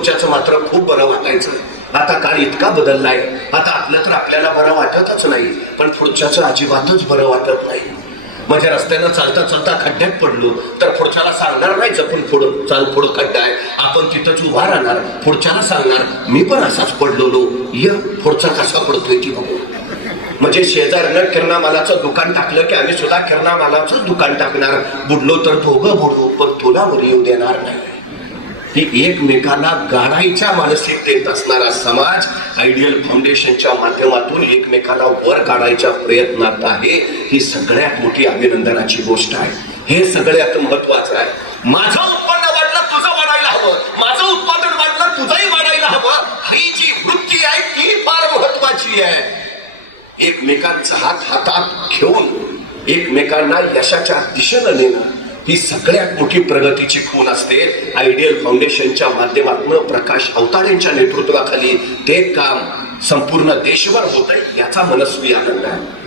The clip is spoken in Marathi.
पुढच्याचं मात्र खूप बरं वाटायचं. आता काळ इतका बदललाय. आता आपलं तर आपल्याला बरं वाटतच नाही पण पुढच्याचं अजिबातच बरं वाटत नाही. म्हणजे रस्त्यानं चालता चालता खड्ड्यात पडलो तर पुढच्याला सांगणार नाही जपून पुढ चाल पुढ खड्डा आहे. आपण तिथंच उभा राहणार पुढच्याला सांगणार मी पण असाच पडलेलो. या पुढचा कसा पडतोय ती बघू. म्हणजे शेजारनं किरणा मालाचं दुकान टाकलं की आम्ही सुद्धा किरणा मालाचं दुकान टाकणार. बुडलो तर दोघं बुडू पण तुला वर येऊ देणार नाही. हे एकमेकाला गाडायच्या मानसिकतेत असणारा समाज आयडियल फाउंडेशनच्या माध्यमातून एकमेकाला वर काढायच्या प्रयत्नात आहे. ही सगळ्यात मोठी अभिनंदनाची गोष्ट आहे. हे सगळ्यात महत्वाचं आहे. माझं उत्पन्न वाढलं तुझं वाढायला हवं. माझं उत्पादन वाढलं तुझंही वाढायला हवं. ही जी वृत्ती आहे ती फार महत्वाची आहे. एकमेकांचा हात हातात घेऊन एकमेकांना यशाच्या दिशेनं नेणं ही सगळ्यात मोठी प्रगतीची खूण असते. आयडियल फाउंडेशनच्या माध्यमातून प्रकाश अवताडेंच्या नेतृत्वाखाली ते काम संपूर्ण देशभर होत आहे याचा मनस्वी आनंद आहे.